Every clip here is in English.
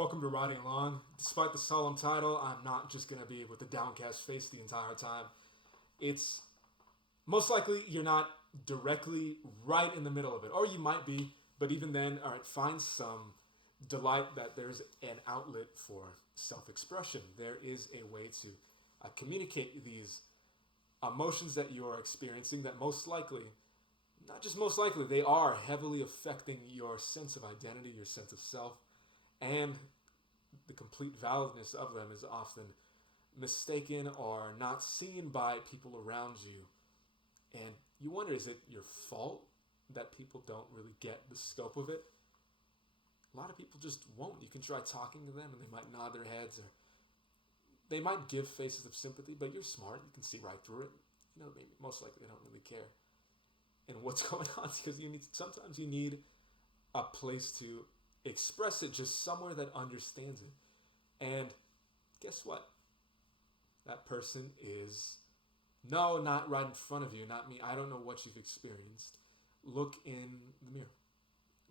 Welcome to Riding Along. Despite the solemn title, I'm not just going to be with a downcast face the entire time. It's most likely you're not directly right in the middle of it, or you might be, but even then, all right, find some delight that there's an outlet for self expression. There is a way to communicate these emotions that you're experiencing that most likely, not just most likely, they are heavily affecting your sense of identity, your sense of self, and the complete validness of them is often mistaken or not seen by people around you. And you wonder, is it your fault that people don't really get the scope of it? A lot of people just won't. You can try talking to them and they might nod their heads or they might give faces of sympathy, but you're smart. You can see right through it. Maybe most likely they don't really care. And what's going on is because sometimes you need a place to express it, just somewhere that understands it. And guess what? That person is not right in front of you, not me. I don't know what you've experienced. Look in the mirror.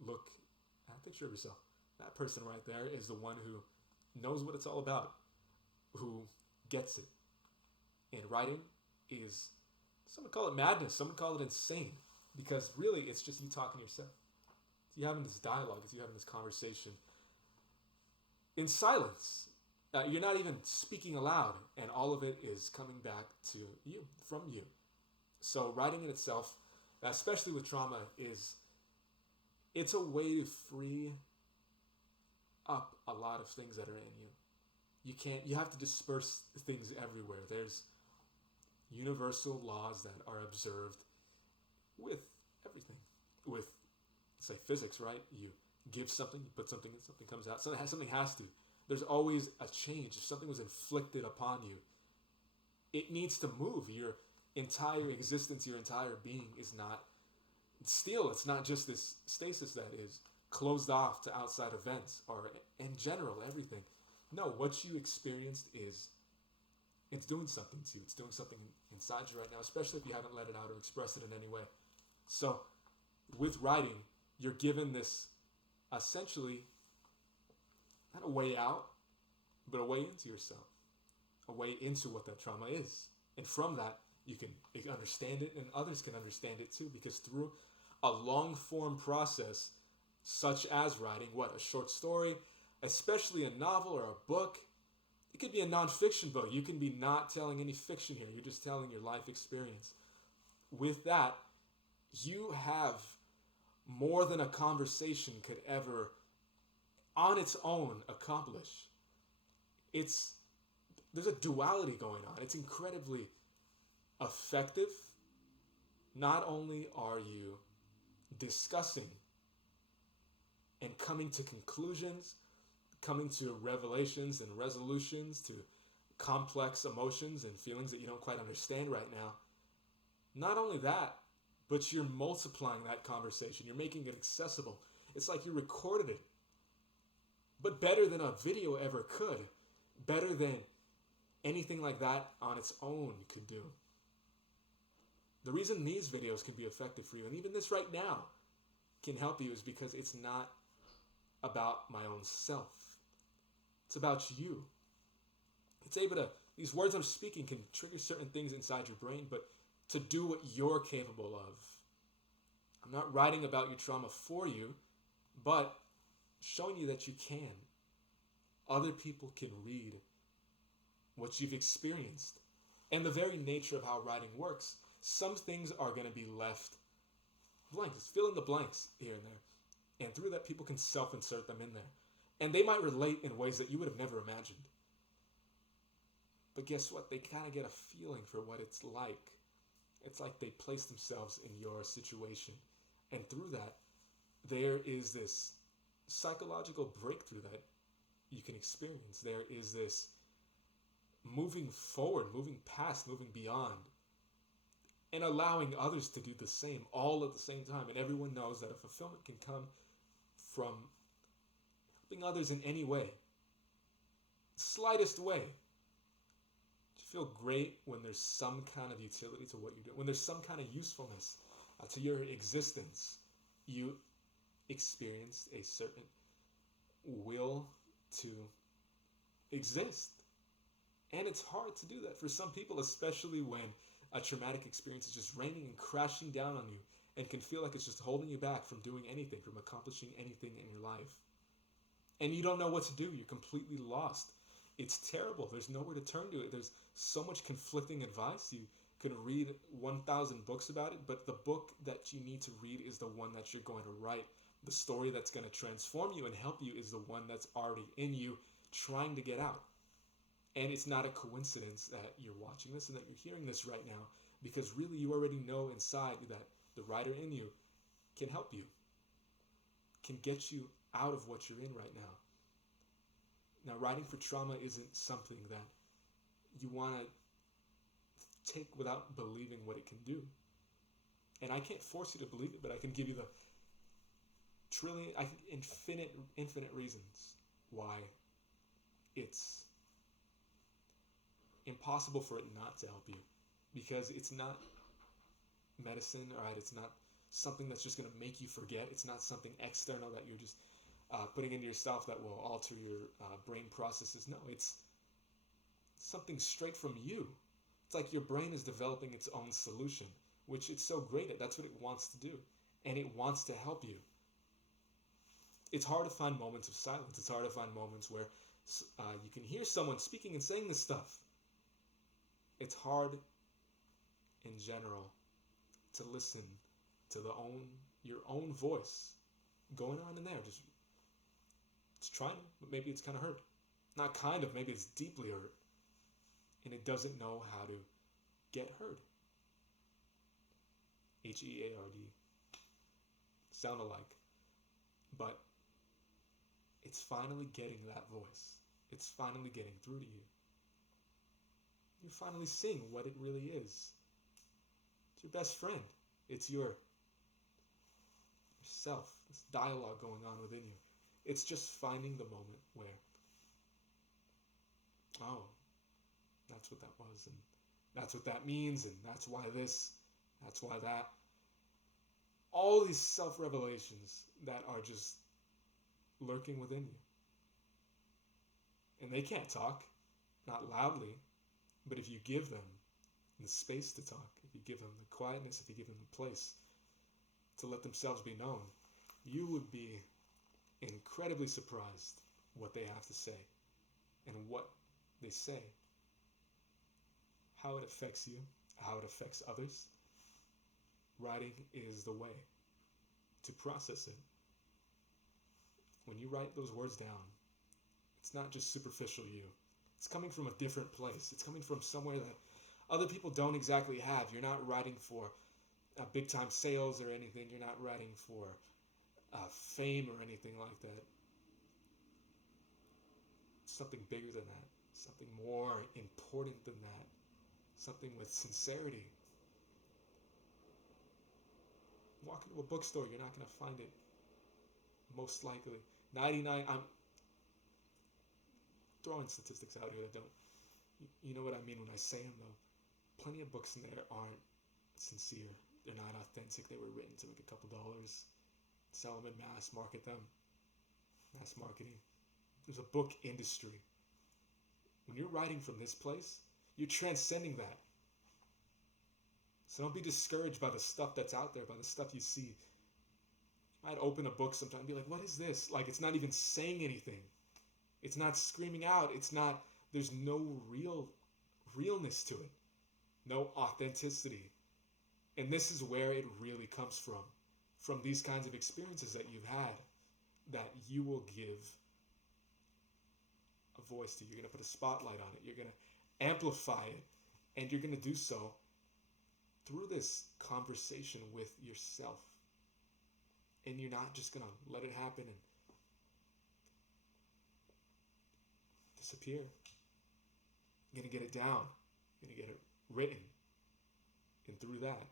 Look at a picture of yourself. That person right there is the one who knows what it's all about, who gets it. And writing is, some would call it madness, some would call it insane, because really it's just you talking to yourself. It's you having this dialogue, it's you having this conversation in silence. You're not even speaking aloud, and all of it is coming back to you, from you. So writing in itself, especially with trauma, it's a way to free up a lot of things that are in you. You have to disperse things everywhere. There's universal laws that are observed with everything. With, say, physics, right? You give something, you put something in, something comes out. Something has to. There's always a change. If something was inflicted upon you, it needs to move. Your entire existence, your entire being is not still. It's not just this stasis that is closed off to outside events or in general, everything. No, what you experienced it's doing something to you. It's doing something inside you right now, especially if you haven't let it out or expressed it in any way. So with writing, you're given this essentially not a way out, but a way into yourself, a way into what that trauma is. And from that, you can understand it and others can understand it too, because through a long form process, such as writing, a short story, especially a novel or a book, it could be a nonfiction book. You can be not telling any fiction here. You're just telling your life experience. With that, you have more than a conversation could ever on its own accomplish. There's a duality going on. It's incredibly effective. Not only are you discussing and coming to conclusions, coming to revelations and resolutions to complex emotions and feelings that you don't quite understand right now, not only that, but you're multiplying that conversation. You're making it accessible. It's like you recorded it, but better than a video ever could, better than anything like that on its own could do. The reason these videos can be effective for you, and even this right now can help you, is because it's not about my own self. It's about you. These words I'm speaking can trigger certain things inside your brain, but to do what you're capable of. I'm not writing about your trauma for you, but showing you that you can. Other people can read what you've experienced. And the very nature of how writing works, some things are going to be left blank. Just fill in the blanks here and there. And through that, people can self-insert them in there. And they might relate in ways that you would have never imagined. But guess what? They kind of get a feeling for what it's like. It's like they place themselves in your situation. And through that, there is this psychological breakthrough that you can experience. There is this moving forward, moving past, moving beyond, and allowing others to do the same all at the same time. And everyone knows that a fulfillment can come from helping others in any way, slightest way. You feel great when there's some kind of utility to what you're doing, when there's some kind of usefulness to your existence. You experience a certain will to exist. And it's hard to do that for some people, especially when a traumatic experience is just raining and crashing down on you and can feel like it's just holding you back from doing anything, from accomplishing anything in your life. And you don't know what to do. You're completely lost. It's terrible. There's nowhere to turn to it. There's so much conflicting advice. You can read 1,000 books about it, but the book that you need to read is the one that you're going to write. The story that's going to transform you and help you is the one that's already in you, trying to get out. And it's not a coincidence that you're watching this and that you're hearing this right now, because really you already know inside that the writer in you can help you, can get you out of what you're in right now. Now, writing for trauma isn't something that you want to take without believing what it can do. And I can't force you to believe it, but I can give you the infinite reasons why it's impossible for it not to help you. Because it's not medicine, all right? It's not something that's just going to make you forget. It's not something external that you're just putting into yourself that will alter your brain processes. No, it's something straight from you. It's like your brain is developing its own solution, which it's so great at. That's what it wants to do. And it wants to help you. It's hard to find moments of silence. It's hard to find moments where you can hear someone speaking and saying this stuff. It's hard in general to listen to your own voice going on in there. It's trying, but maybe it's kind of hurt. Not kind of, maybe it's deeply hurt. And it doesn't know how to get heard. H-E-A-R-D. Sound alike. But it's finally getting that voice. It's finally getting through to you. You're finally seeing what it really is. It's your best friend. It's yourself. This dialogue going on within you. It's just finding the moment where, oh, that's what that was, and that's what that means, and that's why this, that's why that. All these self-revelations that are just lurking within you. And they can't talk, not loudly, but if you give them the space to talk, if you give them the quietness, if you give them the place to let themselves be known, you would be incredibly surprised what they have to say and what they say, how it affects you, how it affects others. Writing is the way to process it. When you write those words down, it's not just superficial you. It's coming from a different place. It's coming from somewhere that other people don't exactly have. You're not writing for big time sales or anything. You're not writing for fame or anything like that. Something bigger than that. Something more important than that. Something with sincerity. Walk into a bookstore, you're not going to find it. Most likely. 99, I'm throwing statistics out here that don't, you know what I mean when I say them though. Plenty of books in there aren't sincere. They're not authentic. They were written to make a couple dollars. Sell them in mass, market them. Mass marketing. There's a book industry. When you're writing from this place, you're transcending that. So don't be discouraged by the stuff that's out there, by the stuff you see. You might open a book sometime and be like, what is this? Like, it's not even saying anything. It's not screaming out. There's no realness to it. No authenticity. And this is where it really comes from these kinds of experiences that you've had, that you will give a voice to. You're going to put a spotlight on it. You're going to amplify it. And you're going to do so through this conversation with yourself. And you're not just going to let it happen and disappear. You're going to get it down. You're going to get it written. And through that,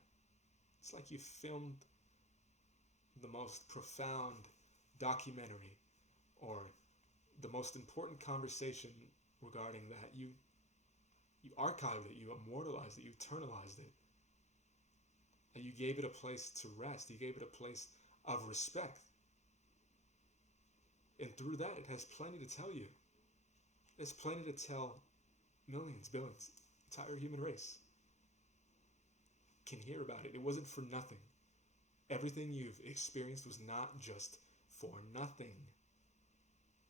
it's like you filmed the most profound documentary or the most important conversation regarding that. You archived it, you immortalized it, you eternalized it. And you gave it a place to rest. You gave it a place of respect. And through that, it has plenty to tell you. There's plenty to tell millions, billions, entire human race. Can hear about it. It wasn't for nothing. Everything you've experienced was not just for nothing.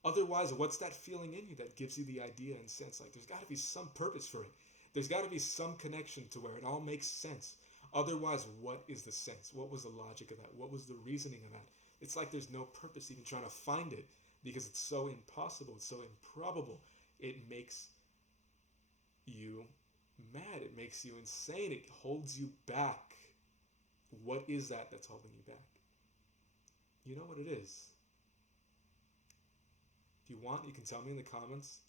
Otherwise, what's that feeling in you that gives you the idea and sense? Like, there's got to be some purpose for it. There's got to be some connection to where it all makes sense. Otherwise, what is the sense? What was the logic of that? What was the reasoning of that? It's like there's no purpose even trying to find it because it's so impossible, it's so improbable. It makes you mad. It makes you insane. It holds you back. What is that that's holding you back? You know what it is. If you want, you can tell me in the comments,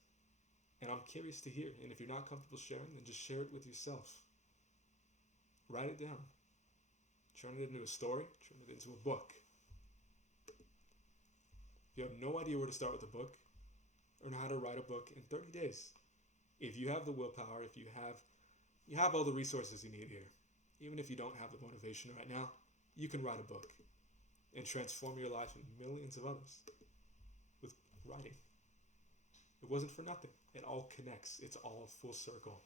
and I'm curious to hear. And if you're not comfortable sharing, then just share it with yourself. Write it down. Turn it into a story. Turn it into a book. If you have no idea where to start with a book, or know how to write a book in 30 days. If you have the willpower, if you have all the resources you need here. Even if you don't have the motivation right now, you can write a book and transform your life and millions of others with writing. It wasn't for nothing. It all connects. It's all full circle.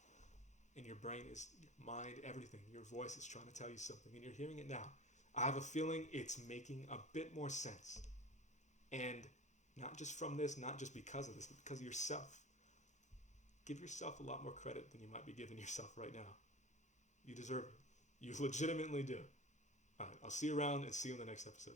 And your brain is, your mind, everything. Your voice is trying to tell you something, and you're hearing it now. I have a feeling it's making a bit more sense. And not just from this, not just because of this, but because of yourself. Give yourself a lot more credit than you might be giving yourself right now. You deserve it. You legitimately do. All right, I'll see you around and see you in the next episode.